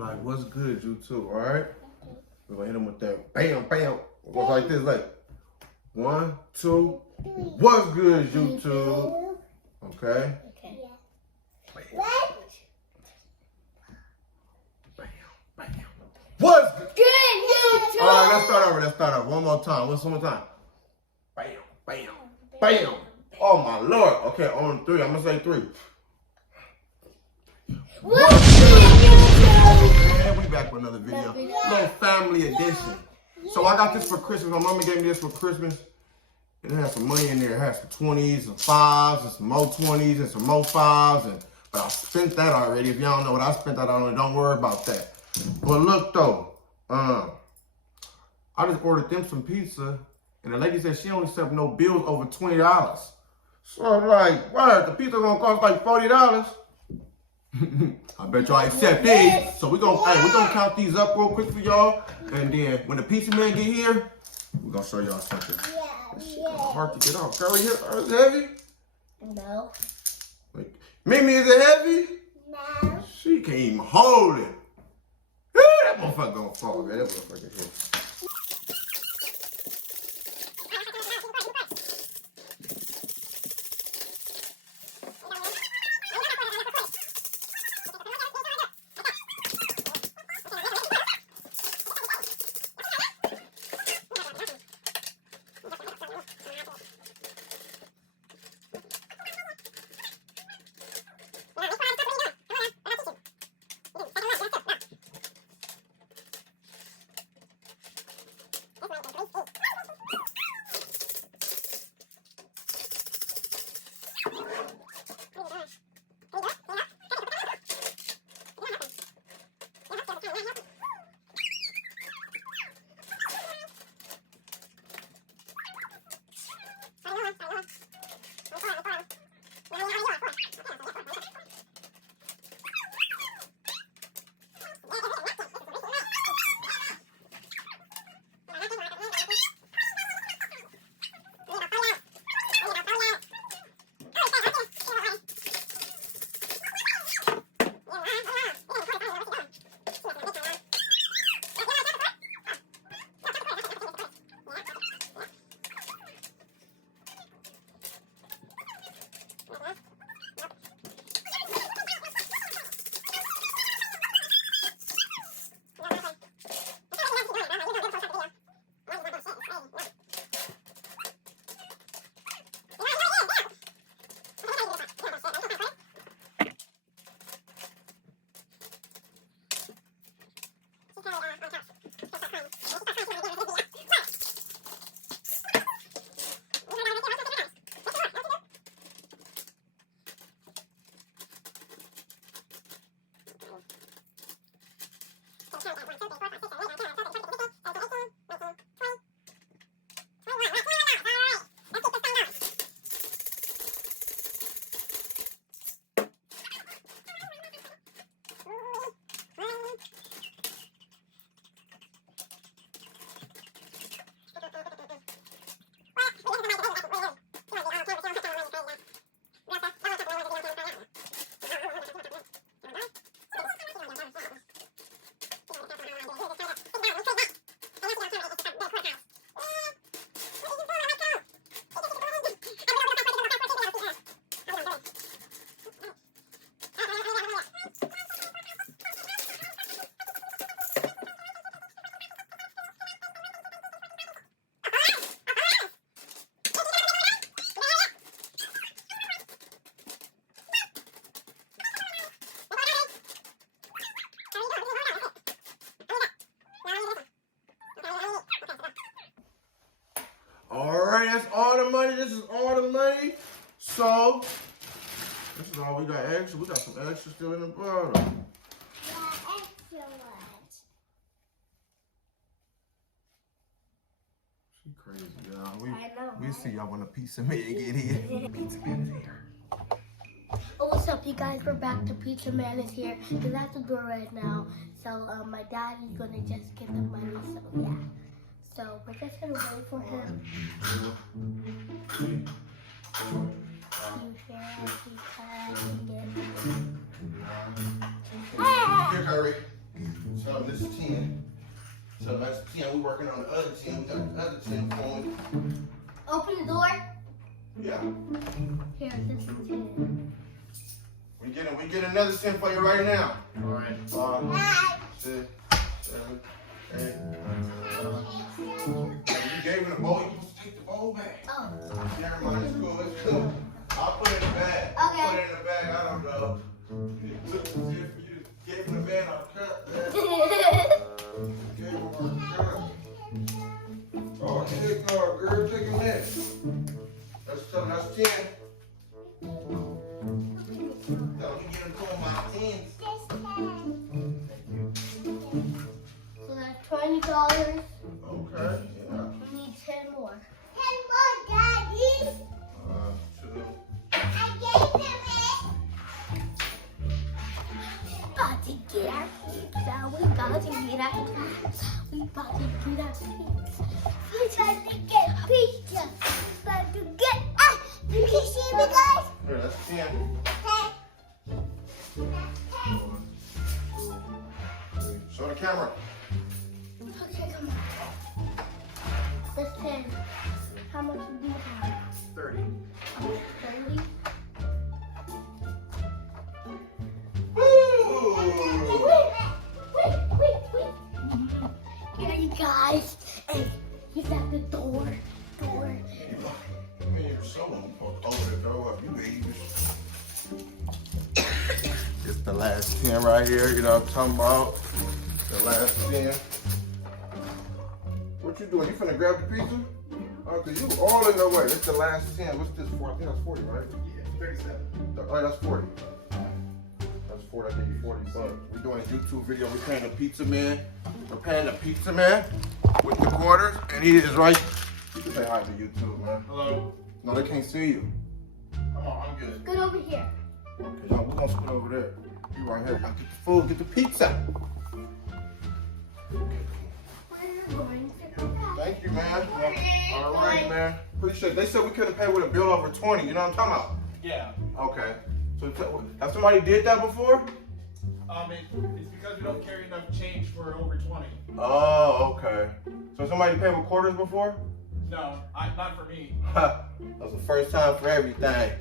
like, what's good, YouTube, all right? We're gonna hit him with that bam, bam. It goes like this, like, 1, 2, what's good, YouTube? Okay? Okay. Bam, bam, bam. What's good? Good YouTube! All right, let's start over. One more time. One more time. Bam, bam, bam. Oh, my Lord. Okay, on 3. I'm gonna say 3. What's good YouTube? Man, we back with another video. Little family edition. So I got this for Christmas. My mama gave me this for Christmas. And it has some money in there. It has some 20s, some 5s, and some more 20s, and some more 5s. But I spent that already. If y'all don't know what I spent that on, don't worry about that. But look though, I just ordered them some pizza. And the lady said she don't accept no bills over $20. So I'm like, word, the pizza gonna cost like $40. I bet y'all accept these. So we gonna count these up real quick for y'all. And then when the pizza man get here, we're gonna show y'all something. This shit kinda hard to get off. Girl, is it heavy? No. Like, Mimi, is it heavy? No. She can't even hold it. That motherfucker gonna fall, man. That motherfucker hit. Alright, that's all the money. This is all the money. So, this is all we got extra. We got some extra still in the bottle. Yeah, extra large. She crazy, y'all. I know, We right? see y'all when a pizza man get here. Pizza man is here. Oh, what's up, you guys? We're back to Pizza Man is here. He's at the door right now. So, my dad is gonna just get the money. So, yeah. So, we're just gonna wait for him. You share as you can get. Here, Curry. So this is 10. So that's 10. We working on the other 10. We got the other 10 flowing. Open the door. Yeah. Here, this is 10. We get another 10 for you right now. All right. 5, 6, 7, 8, 9. You gave him the bowl. You supposed to take the bowl back. Oh. Never mind. It's cool. It's cool. I'll put it in the bag. Okay. Put it in the bag. I don't know. You took the 10 for you. Gave him the bag. I'll cut that. Gave him a cut. Oh, take girl. Take him there. That's 10. Now we get him to my 10s. So that's $20. Okay. Yeah. We need 10 more. 10 more, Daddy. 2. I gave him About to get our pizza. We about to get our pizza. We about to get our pizza. We tried to get pizza. But to get you can see me, guys? Here, that's 10. 1, 2, 3. Show the camera. Okay, come on. That's 10. How much do you have? 30. Okay, 30. Woo! Wait. Here you guys. Hey, he's at the door. Man, you're so over the door up, you babies. It's the last 10 right here, you know what I'm talking about? The last 10. What you doing? You finna grab the pizza? Oh, cause you all in the way. It's the last 10. What's this for? I think that's 40, right? Yeah, 37. Oh, that's 40. That's 40, I think it's 40 bucks. We're doing a YouTube video. We're paying the pizza man. We're paying the pizza man with the quarters, and he is right. You can say hi to YouTube, man. Hello. No, they can't see you. I'm good. Good over here. Okay, y'all, we're gonna scoot over there. You right here. Now get the food, get the pizza. We're going to go. Thank you, man. All right, man. Appreciate it. They said we couldn't pay with a bill over 20. You know what I'm talking about? Yeah. Okay. So have somebody did that before? It's because we don't carry enough change for over 20. Oh, okay. So somebody paid with quarters before? No, not for me. That's the first time for everything.